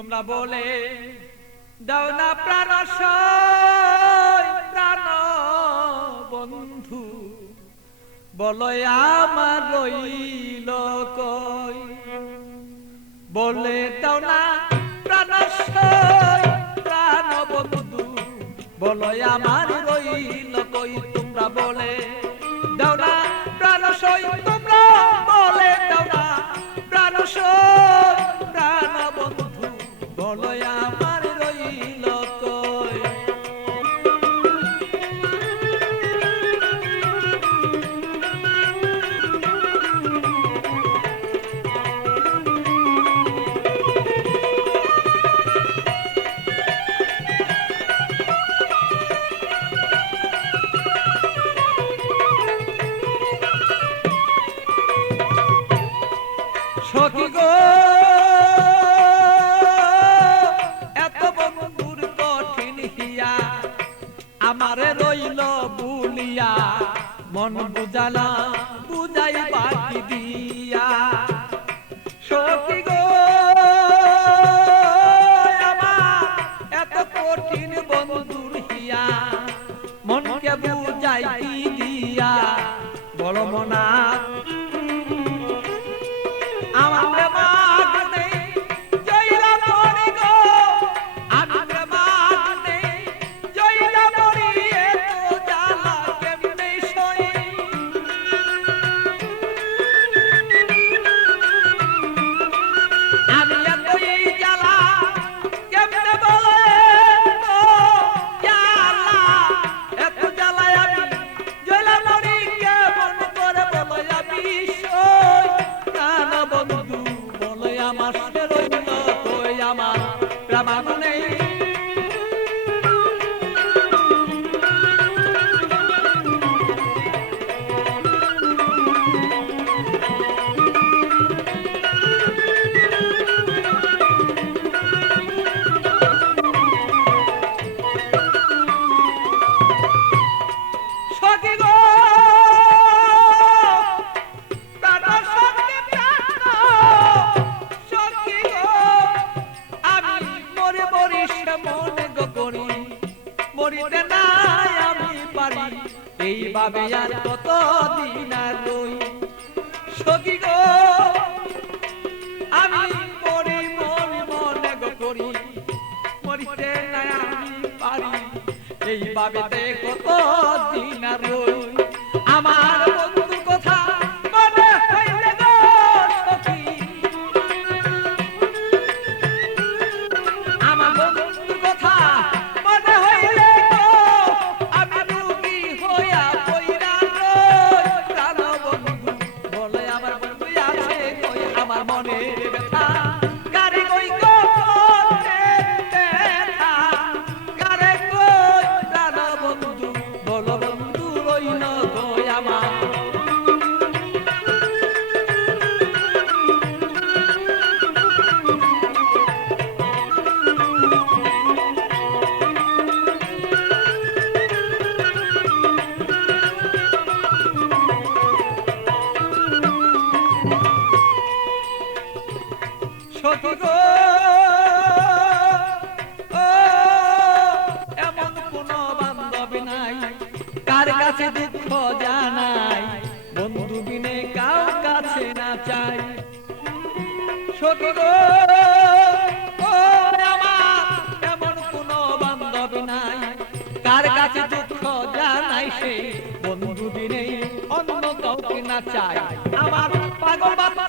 তোমরা বলে দাও না প্রাণ প্রাণ বন্ধু, বলো আমার রইল কই। বলে দাও না প্রাণ প্রাণ বন্ধু, বলো আমার রইল কই। তোমরা বলে দাও না প্রাণ তোমরা বলে দাও না প্রাণ প্রাণ বন্ধু, বলো আমার রইল কই। সখী গো এত বন্ধুর কঠিন হিয়া, আমারে রইল বুলিয়া, মন বুঝালা বুঝাই বাকি দিয়া। সখী গো আমার এত কঠিন বন্ধুর হিয়া, মনকে বুঝাই দিয়া। বড় মনা মরিতে নাই আমি পারি, এইভাবে আর কতদিন আর রই। সখী গো আমি মরি মরি মনে গো করি, মরিতে নাই আমি পারি, এইভাবে কতদিন আর রই। আমার বন্ধুর কথা মনে হইলে গো সখী, আমার বন্ধুর কথা মনে হইলে আমি রোগী হইয়া পইরা রই। প্রাণ বন্ধু বলে আমার বন্ধু আছে কই, আমার মনের ব্যথা কারে কই গো ব্যথা কারে কই। প্রাণ বন্ধু বলো বন্ধু রইল কই আমার। সখী গো এমন কোন বান্ধবী নাই, কার কাছে দুঃখ জানাই, বন্ধু বিনে কাউ কাছে না চাই। সখী গো আমার এমন কোন বান্ধবী নাই, কার কাছে দুঃখ জানাই, সে বন্ধু বিনে অন্য কাউকে না চাই। আমার পাগল বাবা